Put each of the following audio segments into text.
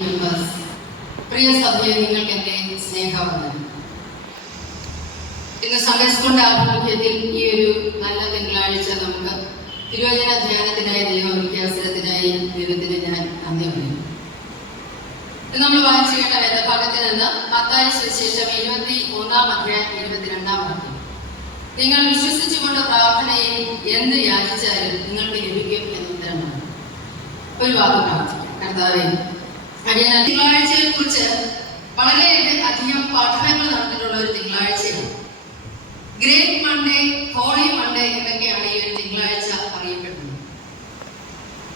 പ്രിയ സഭയെ, നിങ്ങൾക്ക് എൻ്റെ സ്നേഹവന്ദനം. ഇന്ന് സൺഡേ സ്കൂളിന്റെ ആഭിമുഖ്യത്തിൽ ഈ ഒരു നല്ല തിങ്കളാഴ്ച നമുക്ക് തിരുവചന ധ്യാനത്തിനായി ദൈവവിദ്യാസനത്തിനായി ദൈവത്തിന് ഞാൻ നന്ദി പറയുന്നു. നമ്മൾ വായിച്ചു കേട്ട വേദഭാഗത്തിൽ നിന്ന് മത്തായി സുവിശേഷം 21-ാം അധ്യായം 22-ാം വാക്യം. നിങ്ങൾ വിശ്വസിച്ചുകൊണ്ട് പ്രാർത്ഥനയിൽ എന്ത് യാചിച്ചാലും നിങ്ങൾക്ക് ലഭിക്കും എന്ന് ഉത്തരമാണ്. ഒരു വാക്ക് പ്രാർത്ഥിക്കാം. കർത്താവേ, തിങ്കളാഴ്ചയെ കുറിച്ച് വളരെയധികം പഠനങ്ങൾ നടന്നിട്ടുള്ള ഒരു തിങ്കളാഴ്ചയാണ്. ഗ്രേറ്റ് മൺഡേ, ഹോളി മൺഡേ എന്നൊക്കെയാണ് ഈ ഒരു തിങ്കളാഴ്ച അറിയപ്പെടുന്നത്.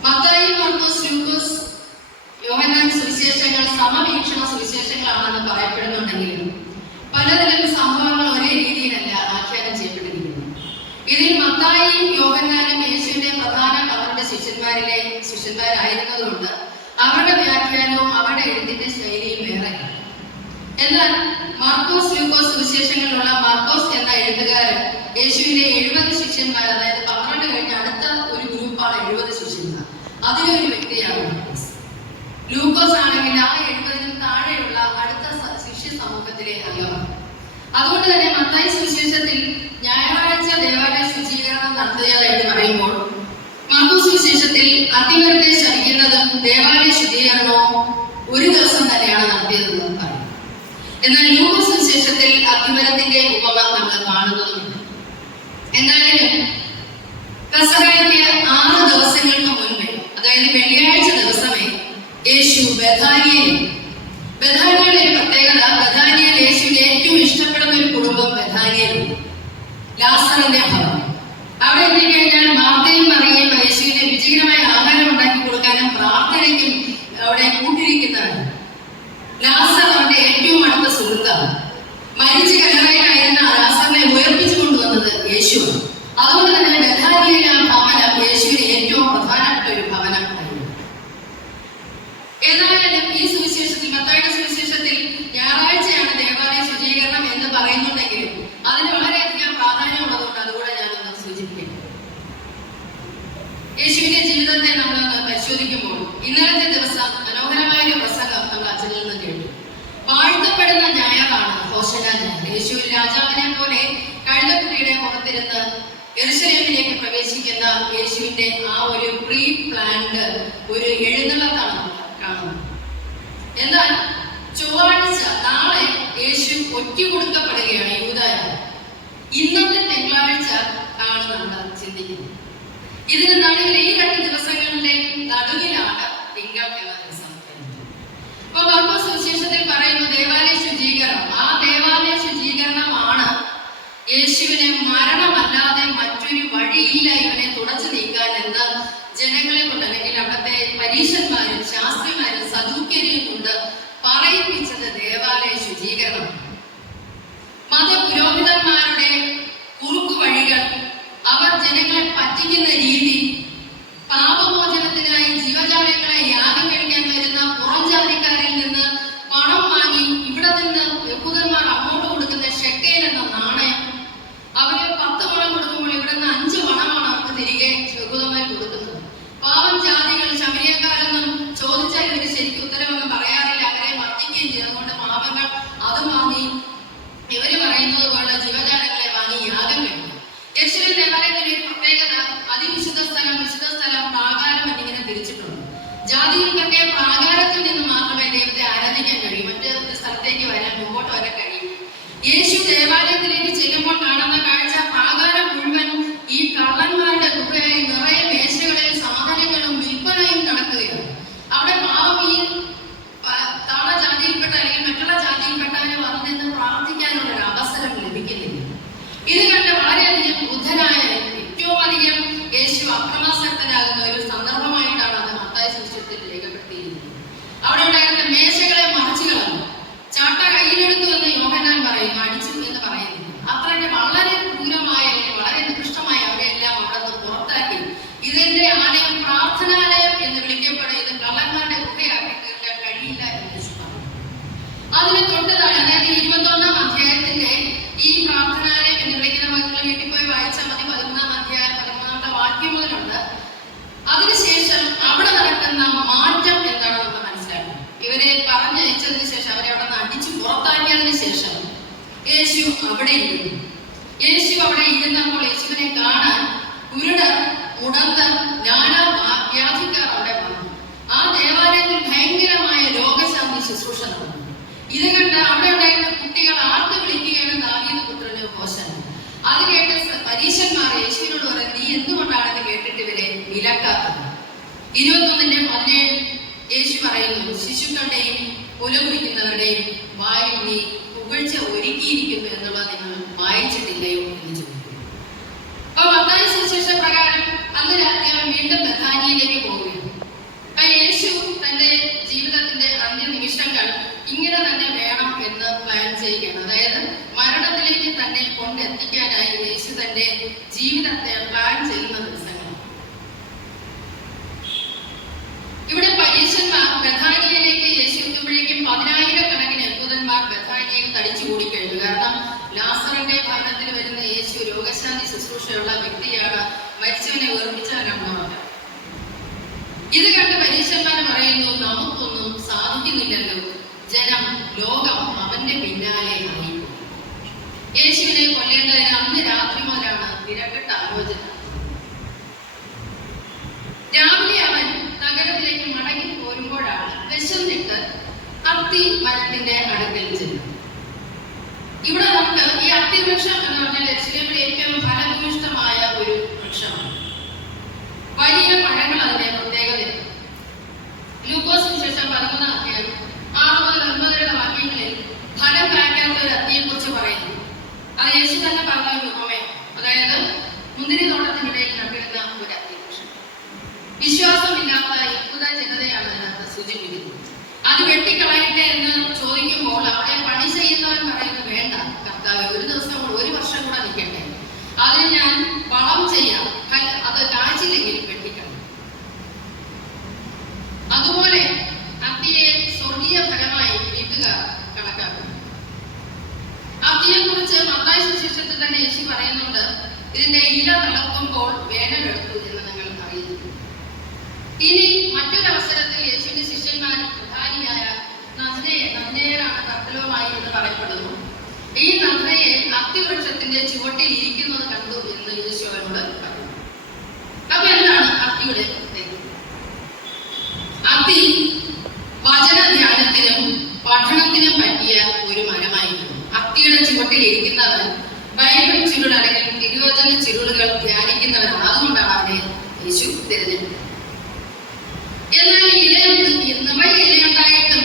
മത്തായി, മാർക്കോസ്, ലൂക്കോസ്, യോഹന്നാൻ സുവിശേഷങ്ങൾ സമവീക്ഷണ സുവിശേഷങ്ങളാണെന്ന് പറയപ്പെടുന്നുണ്ടെങ്കിലും പലതരം സംഭവങ്ങൾ ഒരേ രീതിയിലല്ല ആഖ്യാനം ചെയ്യപ്പെട്ടിരിക്കുന്നു. ഇതിൽ മത്തായിയും യോഹന്നാനും യേശുവിന്റെ പ്രധാന അവരുടെ ശിഷ്യന്മാരായിരുന്നതുകൊണ്ട് അവരുടെ വ്യാഖ്യാനവും അവരുടെ എഴുത്തിന്റെ ശൈലിയും വേറെയാണ്. എന്നാൽ മാർക്കോസ്, ലൂക്കോസ് സുവിശേഷങ്ങളിലുള്ള മാർക്കോസ് എന്ന എഴുത്തുകാരൻ യേശുവിന്റെ 70 ശിഷ്യന്മാർ, അതായത് 12 കഴിഞ്ഞ അടുത്ത ഒരു ഗ്രൂപ്പാണ് 70 ശിഷ്യന്മാർ. അതിലൊരു വ്യക്തിയാണ് മാർക്കോസ്. ലൂക്കോസ് ആണെങ്കിൽ ആ 70-നും താഴെയുള്ള അടുത്ത ശിഷ്യ സമൂഹത്തിലെ അംഗമാണ്. അതുകൊണ്ട് തന്നെ മത്തായി സുവിശേഷത്തിൽ ഞായറാഴ്ച ദേവാലയ ശുചീകരണം നടത്തിയതായിട്ട് പറയുമ്പോൾ മാർക്കോസ് സുവിശേഷത്തിൽ അത്തിമരത്തെ ശപിക്കുന്നതും ദേവാലയ ശുചീകരണവും ഒരു ദിവസം തന്നെയാണ് നടത്തിയതെന്ന് പറയും. എന്നാൽ ലൂക്കോസ് സുവിശേഷത്തിൽ അത്തിമരത്തിന്റെ ഉപമ നമ്മൾ കാണുന്നതുമില്ല. എന്തായാലും പെസഹയ്ക്ക് 6 ദിവസങ്ങൾക്ക് മുൻപേ, അതായത് വെള്ളിയാഴ്ച ദിവസമേ യേശു ബഥാനിയയിലെ പ്രത്യേകത, ബഥാനിയയിൽ യേശുവിന് ഏറ്റവും ഇഷ്ടപ്പെടുന്ന ഒരു കുടുംബം ബഥാനിയയിലുണ്ട്, ലാസറിന്റെ ഭവനം. അവിടെ എത്തിക്കഴിഞ്ഞാൽ മാർത്തയും മറിയയും യേശുവിനെ രുചികരമായ ആഹാരം ഉണ്ടാക്കി കൊടുക്കാനും പ്രാർത്ഥനയ്ക്കും അവിടെ കൂട്ടിരിക്കുന്നതാണ്. ലാസർ അവന്റെ ഏറ്റവും അടുത്ത സുഹൃത്താണ്. മരിച്ച കല്ലറയിലായിരുന്ന ലാസറിനെ ഉയർപ്പിച്ചു കൊണ്ടുവന്നത് യേശുവാണ്. അതുകൊണ്ട് തന്നെ ബഥാനിയയിലെ ആ ഭവനം യേശുവിന് ഏറ്റവും പ്രധാനപ്പെട്ട ഒരു ഭവനം ആയിരുന്നു. ഏതായാലും ഈ സുവിശേഷത്തിൽ, മത്തായിയുടെ സുവിശേഷത്തിൽ ഞായറാഴ്ചയാണ് ദേവാലയ ശുചീകരണം എന്ന് പറയുന്നുണ്ടെങ്കിലും അതിന് വളരെയധികം പ്രാധാന്യമുള്ളതുകൊണ്ട് അതുകൂടെ ഞാനൊന്ന് സൂചിപ്പിക്കും. യേശുവിന്റെ ജീവിതത്തെ നമ്മളൊന്ന് പരിശോധിക്കുമ്പോൾ ഇന്നലത്തെ ദിവസം മനോഹരമായ ഒരു പ്രസംഗം നമ്മൾ അച്ഛനിൽ നിന്ന് കേട്ടു. വാഴ്ത്തപ്പെടുന്ന ഞായറാണ് ഹോശന്ന ഞായർ. യേശു രാജാവിനെ പോലെ കഴുതക്കുട്ടിയുടെ പുറത്തിരുന്ന് യെരൂശലേമിലേക്ക് പ്രവേശിക്കുന്ന യേശുവിന്റെ ആ ഒരു പ്രീ പ്ലാൻഡ് ഒരു എഴുന്നള്ളത്താണ് കാണുന്നത്. എന്നാൽ ചൊവ്വാഴ്ച, നാളെ യേശു ഒറ്റുകൊടുക്കപ്പെടുകയാണ് യൂദയായി. ഇന്നത്തെ തിങ്കളാഴ്ച ആണ് നമ്മൾ ചിന്തിക്കുന്നത്. ഇതിന് നടുവിൽ ഈ 2 ദിവസങ്ങളുടെ നടുവിലാണ് തിങ്കൾ എന്ന ദിവസം. അപ്പൊ മാർക്കോസ് സുവിശേഷത്തിൽ പറയുന്നു ദേവാലയ ശുചീകരണം. ആ ദേവാലയ ശുചീകരണമാണ് യേശുവിനെ മരണമല്ലാതെ മറ്റൊരു വഴിയില്ല ഇവനെ തുടച്ചു നീക്കാൻ എന്ന് ജനങ്ങളെ കൊണ്ട്, അല്ലെങ്കിൽ അവിടുത്തെ പരീശന്മാരും ശാസ്ത്രിമാരും സദൂക്യരെയും കൊണ്ട് പറയിപ്പിച്ചത് ദേവാലയ ശുചീകരണം. മതപുരോഹിതന്മാരുടെ കുറുക്കു വഴികൾ, അവർ ജനങ്ങളെ പറ്റിക്കുന്ന രീതി, പാപമോചനത്തിനായി ജീവജാലങ്ങളെ യാഗം കഴിക്കാൻ വരുന്ന പുറംജാതിക്കാരിൽ നിന്ന് പണം വാങ്ങി ഇവിടെ നിന്ന് യഹൂദന്മാർ അങ്ങോട്ട് കൊടുക്കുന്ന ഷെക്കേൽ എന്ന നാണയം, അവര് 10 പണം കൊടുക്കുമ്പോൾ ഇവിടെ നിന്ന് 5 പണമാണ് അവർക്ക് യേശു അവിടെ ഇരുന്നു. യേശു അവിടെ ഇരുന്നപ്പോൾ യേശുവിനെ കാണാൻ കുരുടർ, മുടന്തർ, നാനാ വ്യാധിക്കാർ അവിടെ വന്നു. ആ ദേവാലയത്തിൽ ഭയങ്കരമായ രോഗശാന്തി ശുശ്രൂഷ നടന്നു. ഇത് കണ്ട് അവിടെ ഉണ്ടായിരുന്ന കുട്ടികൾ ആർത്ത് വിളിക്കുകയാണ്, ദാവീദ് പുത്രന് ഹോശന്ന. അത് കേട്ട് പരീശന്മാർ യേശുവിനോട് പറയും, നീ എന്തുകൊണ്ടാണ് ഇത് കേട്ടിട്ട് ഇവരെ വിലക്കാത്തത്? 21:17 യേശു പറയുന്നു, ശിശുക്കളുടെയും കുലകുടിക്കുന്നവരുടെയും വായിൽ നീ പുകഴ്ച ഒരുക്കിയിരിക്കുന്നു എന്നുള്ളത് നിങ്ങൾ വായിച്ചിട്ടില്ലയോ എന്ന് ചോദിക്കുന്നു. അപ്പൊ മത്തായി സുവിശേഷ പ്രകാരം അന്ന് രാത്രി അവൻ വീണ്ടും ബഥാനിയയിലേക്ക് പോവുകയാണ്. അപ്പൊ യേശു തന്റെ ജീവിതത്തിന്റെ അന്ത്യനിമിഷങ്ങൾ ഇങ്ങനെ തന്നെ വേണം എന്ന് പ്ലാൻ ചെയ്യുകയാണ്. അതായത് മരണത്തിലേക്ക് തന്നെ കൊണ്ടെത്തിക്കാനായി യേശു തന്റെ ജീവിതത്തെ പ്ലാൻ ചെയ്യുന്ന ദിവസങ്ങൾ. ഇവിടെ പരീശന്മാർ ബഥാനിയയിലേക്ക് യേശു എത്തുമ്പോഴേക്കും 10,000-കണക്കിന് യഹൂദന്മാർ ബഥാനിയയിൽ തടിച്ചു കൂടിക്കഴിഞ്ഞു. കാരണം ലാസറിന്റെ ഭവനത്തിൽ വരുന്ന യേശു രോഗശാന്തി ശുശ്രൂഷയുള്ള വ്യക്തിയാണ്, മരിച്ചവനെ ഓർമ്മിച്ചവനാണ്. ഇത് കണ്ട് പരീശന്മാർ പറയുന്നു, നമുക്കൊന്നും സാധിക്കുന്നില്ലല്ലോ, ജനം, ലോകം അവന്റെ പിന്നാലെ അറിയും. യേശുവിനെ കൊല്ലേണ്ടതിന് അന്ന് രാത്രി മുതലാണ് തിരക്കിട്ട ആലോചന. രാവിലെ അവൻ നഗരത്തിലേക്ക് മടങ്ങി പോരുമ്പോഴാണ് വിശന്നിട്ട് അത്തി മരത്തിന്റെ അടുക്കൽ ചെല്ലും. ഇവിടെ നമുക്ക് ഈ അത്തിവൃക്ഷം എന്ന് പറഞ്ഞാൽ യെരൂശലേമിലെ ഏറ്റവും ഫലഭൂയിഷ്ഠമായ ഒരു വൃക്ഷമാണ്. വലിയ പഴങ്ങൾ അതിന്റെ പ്രത്യേകതയാണ്. ലൂക്കോസ് സുവിശേഷം 13:6-9 വാക്യങ്ങളിൽ ഫലം കായ്ക്കാത്ത ഒരു അത്തിയെ കുറിച്ച് പറയുന്നു. അത് യേശു തന്നെ പറഞ്ഞ ഒരു ഉപമയാണ്. അതായത് മുന്തിരി തോട്ടത്തിനിടയിൽ നട്ടിരുന്ന ഒരു അത്തിവൃക്ഷം. വിശ്വാസമില്ലാത്ത യഹൂദ ജനതയാണ് അതിനകത്ത് സൂചിപ്പിക്കുന്നത്. അത് വെട്ടിക്കളയട്ടെ എന്ന് ചോദിക്കുമ്പോൾ അവിടെ പണി ചെയ്യുന്നവൻ പറയുന്നത്, വേണ്ട കർത്താവേ, ഒരു ദിവസം കൂടെ, ഒരു വർഷം കൂടെ നിൽക്കട്ടെ, അതിന് ഞാൻ വളം ചെയ്യാം, അത് കാഴ്ചയില്ലെങ്കിൽ വെട്ടിക്കളയും. അതുപോലെ അത്തിയെ സ്വർഗീയ ഫലമായി വീട്ടുകാർ കണക്കാക്കുന്നു. അത്തിയെ കുറിച്ച് മത്തായി സുവിശേഷത്തിൽ തന്നെ യേശു പറയുന്നുണ്ട്, ഇതിന്റെ ഇല തളർക്കുമ്പോൾ വേനലെടുത്തു എന്ന് നിങ്ങൾ അറിയുന്നു. ഇനി മറ്റൊരവസരത്തിൽ യേശുവിന്റെ ശിഷ്യന്മാർ പ്രധാനിയായ നദ്നേയനാണ് കർത്തലവുമായി എന്ന് പറയപ്പെടുന്നു. ഈ നദ്നയെ അത്തിവൃക്ഷത്തിന്റെ ചുവട്ടിൽ ഇരിക്കുന്നത് കണ്ടു എന്ന് യേശു അവരോട് പറഞ്ഞു. അപ്പൊ എന്താണ് അത്തിയുടെ പ്രത്യേകത? അത്തി വചന ധ്യാനത്തിനും പഠനത്തിനും പറ്റിയ ഒരു മരമായിരുന്നു. അത്തിയുടെ ചുവട്ടിൽ ഇരിക്കുന്നവൻ ബൈബിൾ ചുരുൾ അല്ലെങ്കിൽ തിരുവചന ചുരുളുകൾ ധ്യാനിക്കുന്നവരാണ്. അതുകൊണ്ടാണ് അവനെ യേശു തിരഞ്ഞെടുത്തത്. എന്നാൽ നിറയെ ഇലയുണ്ടായിട്ടും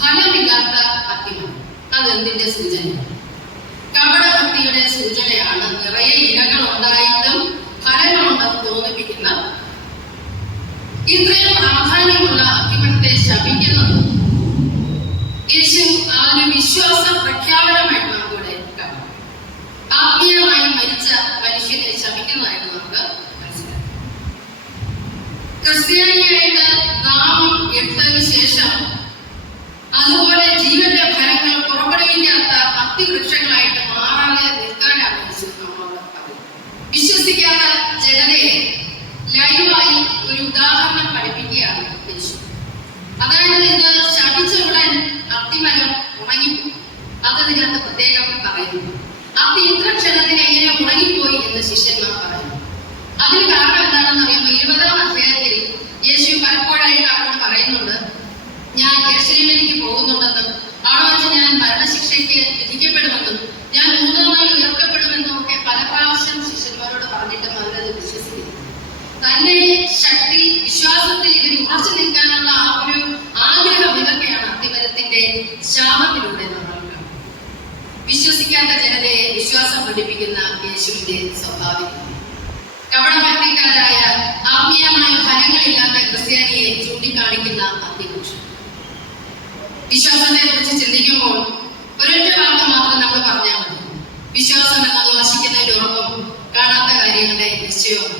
ഫലമില്ലാത്ത അത്തിമരം, അതെന്തിന്റെ സൂചന? കപടഭക്തിയുടെ സൂചനയാണ്. നിറയെ ഇലകൾ ഉണ്ടായിട്ടും ഫലങ്ങളുണ്ടെന്ന് തോന്നിപ്പിക്കുന്ന ഇത്രയും പ്രാധാന്യമുള്ള അത്തിമരത്തെ ശപിക്കുന്നത് യേശു ആ ഒരു വിശ്വാസ പ്രഖ്യാപനമായിട്ട് നമുക്കിവിടെ കാണാം. ആത്മീയമായി മരിച്ച മനുഷ്യനെ ശപിക്കുന്നതായിട്ട് നമുക്ക് മനസ്സിലാക്കാം. ക്രിസ്ത്യാനിയായിട്ട് നാമം എടുത്തതിനു ശേഷം അതുപോലെ ജീവന്റെ ഫലങ്ങൾ പുറപ്പെടുവിക്കാത്ത അത്തിവൃക്ഷങ്ങളായിട്ട് മാറാതെ നിൽക്കാനാണ് യേശു നമ്മളോട് പറയുന്നത്. വിശ്വസിക്കാത്ത ജനതയെ ലൈവായി ഒരു ഉദാഹരണം പഠിപ്പിക്കുകയാണ് യേശു. അതായത് ഇത് ശപിച്ച ഉടൻ അത്തിമരം ഉണങ്ങിപ്പോയി. അത് ഇതിനകത്ത് പ്രത്യേകം പറയുന്നു. അത്തി ഇത്ര ക്ഷണത്തിന് എങ്ങനെ ഉണങ്ങിപ്പോയി എന്ന് ശിഷ്യന്മാർ പറയുന്നു. അതിന് കാരണം എന്താണെന്ന് അറിയുമ്പോൾ 20-ാം അധ്യായത്തിൽ യേശു പലപ്പോഴായിട്ട് അവരോട് പറയുന്നുണ്ട്, ഞാൻ യെരൂശലേമിലേക്ക് പോകുന്നുണ്ടെന്നും അവിടെ വെച്ച് ഞാൻ മരണശിക്ഷയ്ക്ക് വിധിക്കപ്പെടുമെന്നും ഞാൻ 3-ാം നാൾ ഉയർത്തപ്പെടുമെന്നും ഒക്കെ പല പ്രാവശ്യം ശിഷ്യന്മാരോട് പറഞ്ഞിട്ടും അവരത് വിശ്വസിക്കുന്നു. തന്റെ ശക്തി, വിശ്വാസത്തിൽ ഇതിന് ഉറച്ചു നിൽക്കാനുള്ള ആ ഒരു ആഗ്രഹം, ഇതൊക്കെയാണ് അത്തിമരത്തിന്റെ ശാപത്തിലൂടെ നമ്മൾ കാണുന്നത്. വിശ്വസിക്കാത്ത ജനതയെ വിശ്വാസം പഠിപ്പിക്കുന്ന യേശുവിന്റെ സ്വാഭാവികം. കപടഭക്തിക്കാരായ ആത്മീയമായ ഫലങ്ങളില്ലാത്ത ക്രിസ്ത്യാനിയെ ചൂണ്ടിക്കാണിക്കുന്ന അത്തിവൃക്ഷം. വിശ്വാസത്തെ കുറിച്ച് ചിന്തിക്കുമ്പോൾ ഒരൊറ്റ വാക്ക് മാത്രം നമ്മൾ പറഞ്ഞാൽ മതി. വിശ്വാസം എന്നത് വശിക്കുന്നതിന്റെ ഉറപ്പും കാണാത്ത കാര്യങ്ങളുടെ നിശ്ചയവും.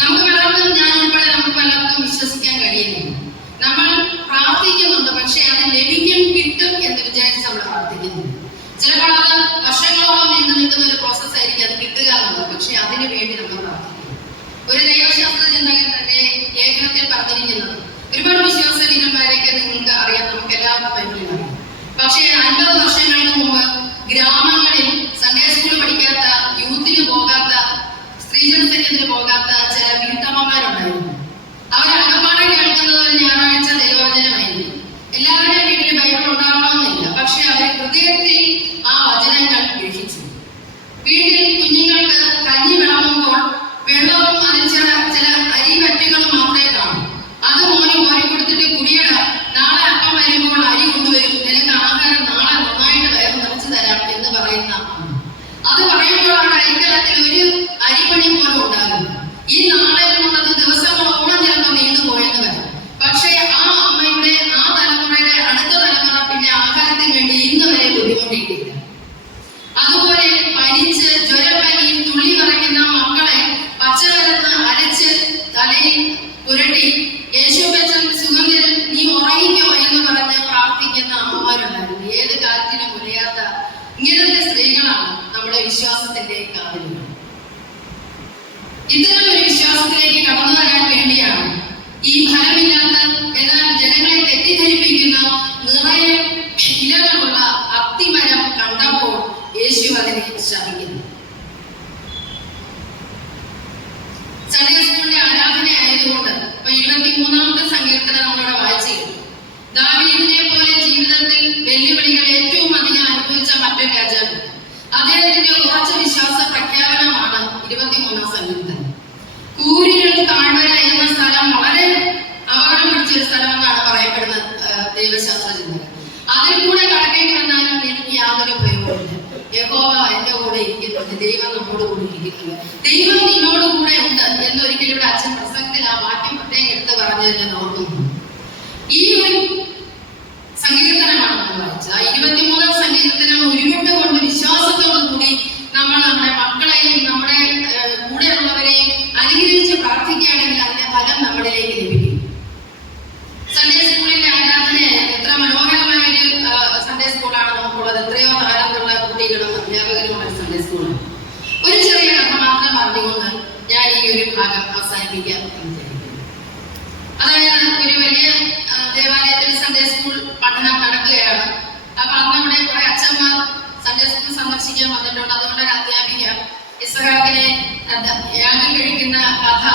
നമുക്ക് പലർക്കും, ഞാൻ ഉൾപ്പെടെ നമുക്ക് പലർക്കും വിശ്വസിക്കാൻ കഴിയുന്നില്ല. നമ്മൾ പ്രാർത്ഥിക്കുന്നുണ്ട്, പക്ഷെ അത് ലഭിക്കും, കിട്ടും എന്ന് വിചാരിച്ച് നമ്മൾ പ്രാർത്ഥിക്കുന്നു. ചിലപ്പോൾ അത് വർഷങ്ങളോളം നീണ്ടു നിൽക്കുന്ന ഒരു പ്രോസസ് ആയിരിക്കും അത് കിട്ടുക എന്നുള്ളത്. പക്ഷെ അതിനു വേണ്ടി നമ്മൾ പ്രാർത്ഥിക്കുന്നു. ഒരു ദൈവശാസ്ത്ര ചിന്തകൻ തന്റെ ലേഖനത്തിൽ പറഞ്ഞിരിക്കുന്നത്, ഒരുപാട് വിശ്വാസ വീരന്മാരെയൊക്കെ നിങ്ങൾക്ക് അറിയാം, നമുക്ക് എല്ലാവർക്കും ബൈബിളിൽ അറിയാം. പക്ഷേ 50 വർഷങ്ങൾക്ക് മുമ്പ് ഗ്രാമങ്ങളിൽ ബുദ്ധിമുട്ടിയിട്ടില്ല. അതുപോലെ പനിച്ച് ജ്വരപ്പനിയിൽ തുള്ളി വിറയ്ക്കുന്ന മക്കളെ പച്ചവെള്ളത്ത് അരച്ച് തലയിൽ പുരട്ടി യേശുപ്പച്ചൻ സുഗന്ധൻ നീ ഉറങ്ങിക്കോ എന്ന് പറഞ്ഞ് പ്രാർത്ഥിക്കുന്ന അമ്മമാരുണ്ടായിരുന്നു. ഏത് കാറ്റിനും മുലയാത്ത ഇങ്ങനത്തെ സ്ത്രീകളാണ് നമ്മുടെ വിശ്വാസത്തിന്റെ കാവലുകൾ. ഇത്തരം ഒരു വിശ്വാസത്തിലേക്ക് കടന്നു വരാൻ വേണ്ടിയാണ് ഈ ഫലമില്ലാത്ത എന്നാൽ ജനങ്ങളെ തെറ്റിദ്ധരിപ്പിക്കുന്ന നിറയെ ഇലകളുള്ള അത്തിമരം കണ്ടപ്പോൾ യേശു അതിനെ ശപിക്കുന്നു. സൺഡേ സ്കൂളിന്റെ ആരാധന ആയതുകൊണ്ട് 23-ാമത്തെ സങ്കീർത്തനം നമ്മളിവിടെ വായിച്ചു. ദാവീദിനെ പോലെ ജീവിതത്തിൽ വെല്ലുവിളികൾ ഏറ്റവും അധികം അനുഭവിച്ച മറ്റൊരു രാജാവ്. അദ്ദേഹത്തിന്റെ ഉറച്ച വിശ്വാസ പ്രഖ്യാപനമാണ് 23-ാം സങ്കീർത്തനം. കൂരിരുൾ താഴ്വര എന്ന സ്ഥലം വളരെ അപകടം പിടിച്ചൊരു സ്ഥലമെന്നാണ് പറയപ്പെടുന്ന ദൈവശാസ്ത്ര ചിന്തകൾ. അതിൽ കൂടെ കടക്കേണ്ടി വന്നാലും എനിക്ക് യാതൊരു ഭയവുമില്ല. യഹോവ എന്റെ കൂടെ ഇരിക്കുന്നുണ്ട്, ദൈവം നമ്മോട് കൂടെ ഇരിക്കുന്നുണ്ട്, ദൈവം നിന്നോട് കൂടെ ഉണ്ട് എന്നൊരിക്കലും ഇവിടെ അച്ഛൻ പ്രസംഗത്തിൽ ആ വാക്യം പ്രത്യേകം എടുത്ത് പറഞ്ഞത് ഞാൻ ഓർക്കുന്നു. ഈ ഒരു സങ്കീർത്തനമാണ് നമ്മൾ വായിച്ചത്. 23-ാം സങ്കീർത്തനം ഉരുവിട്ട് കൊണ്ട് വിശ്വാസത്തോടു കൂടി നമ്മൾ നമ്മുടെ മക്കളെയും നമ്മുടെ കൂടെയുള്ളവരെയും അനുഗ്രഹിച്ച് പ്രാർത്ഥിക്കുകയാണെങ്കിൽ അതിന്റെ ഫലം നമ്മളിലേക്ക് ലഭിക്കും. സൺഡേ സ്കൂളിന്റെ ആരാധനയായി എത്ര മനോഹരമായൊരു സൺഡേ സ്കൂളാണ് നമുക്കുള്ളത്. എത്രയോ താരമുള്ള കുട്ടികളും അധ്യാപകരുമുള്ള സൺഡേ സ്കൂളാണ്. ഒരു ചെറിയ കഥ മാത്രം പറഞ്ഞുകൊണ്ട് ഞാൻ ഈ ഒരു ഭാഗം അവസാനിപ്പിക്കാൻ വിചാരിക്കുന്നു. അതായത് ഒരു വലിയ ദേവാലയത്തിൽ സൺഡേ സ്കൂൾ പഠനം നടക്കുകയാണ്. അപ്പൊ അന്നവിടെ കുറെ അച്ഛന്മാർ സൺഡേ സ്കൂൾ സന്ദർശിക്കാൻ വന്നിട്ടുണ്ട്. അതുകൊണ്ട് ഒരു അധ്യാപിക ഇസ്ഹാക്കിനെ യാഗം കഴിക്കുന്ന കഥ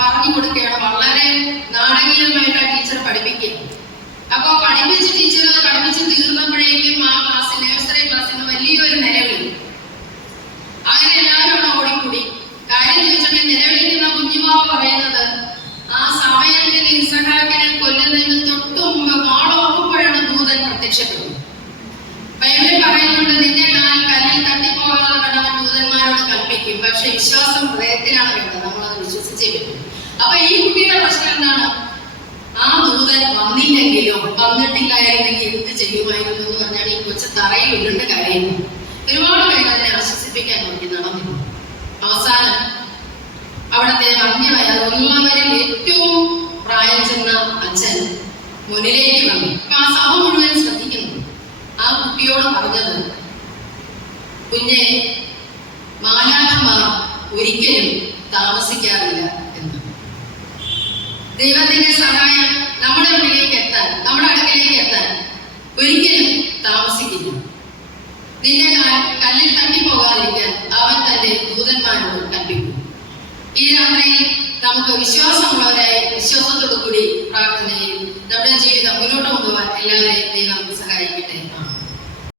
പറഞ്ഞു കൊടുക്കുകയാണ്. വളരെ നാടകീയമായിട്ട് ആ ടീച്ചർ പഠിപ്പിക്കുക. അപ്പൊ ടീച്ചർ പഠിപ്പിച്ച് തീർന്നപ്പോഴേക്കും ആ ക്ലാസ്സിൽ നഴ്സറി ക്ലാസ്സിൽ വലിയൊരു നിലവിളി. അങ്ങനെ എല്ലാവരും ഓടിക്കൂടി. കാര്യം ചോദിച്ചിട്ട് നിലവിളിക്കുന്ന കുഞ്ഞുമാവ് പറയുന്നത് ആ സമയത്തിൽ ഇസ്ഹാക്കിനെ കൊല്ലുന്നതിന് തൊട്ടു മുമ്പ് വാളോക്കുമ്പോഴാണ് ദൂതൻ പ്രത്യക്ഷപ്പെടുന്നത്. ബൈബിളിൽ പറയുന്നുണ്ട് നിന്റെ കാൽ കല്ലിൽ തട്ടിപ്പോകാതെ വേണം ദൂതന്മാരോട് കൽപ്പിക്കും. പക്ഷെ വിശ്വാസം ഹൃദയത്തിലാണ് വേണ്ടത്, നമ്മളത് വിശ്വസിച്ചേ പറ്റും. അപ്പൊ ഈ കുട്ടിയുടെ പ്രശ്നം എന്താണ്? ആ ദൂതൻ വന്നിട്ടില്ലായിരുന്നെങ്കിൽ എന്ത് ചെയ്യുമായിരുന്നു എന്ന് പറഞ്ഞാൽ ഈ കൊച്ചു തറയിൽ ഉരുണ്ട് കരയുന്നു. ഒരുപാട് പേര് അതിനെ ആശ്വസിപ്പിക്കാൻ നോക്കി നടന്നിരുന്നു. അവസാനം അവിടത്തെ വന്യമായ ഉള്ളവരിൽ ഏറ്റവും പ്രായം ചെന്ന അച്ഛൻ മുന്നിലേക്ക് വന്നു. അപ്പൊ ആ സഭ മുഴുവൻ ശ്രദ്ധിക്കുന്നു. ആ കുട്ടിയോട് പറഞ്ഞത്, കുഞ്ഞെ, മാലാഖമാർ ഒരിക്കലും താമസിക്കാറില്ല എന്ന്. ദൈവത്തിന്റെ സഹായം നമ്മുടെ മുന്നിലേക്ക് എത്താൻ, നമ്മുടെ അടുക്കലേക്ക് എത്താൻ ഒരിക്കലും താമസിക്കില്ല. നിന്റെ കല്ലിൽ തട്ടിപ്പോകാതിരിക്കാൻ അവൻ തന്റെ ദൂതന്മാരോട് കൽപ്പിക്കും. ഈ രാത്രിയിൽ നമുക്ക് വിശ്വാസമുള്ളവരായി വിശ്വാസത്തോടു കൂടി പ്രാർത്ഥനയിൽ നമ്മുടെ ജീവിതം മുന്നോട്ട് കൊണ്ടുപോകാൻ എല്ലാവരെയും ദൈവം സഹായിക്കും.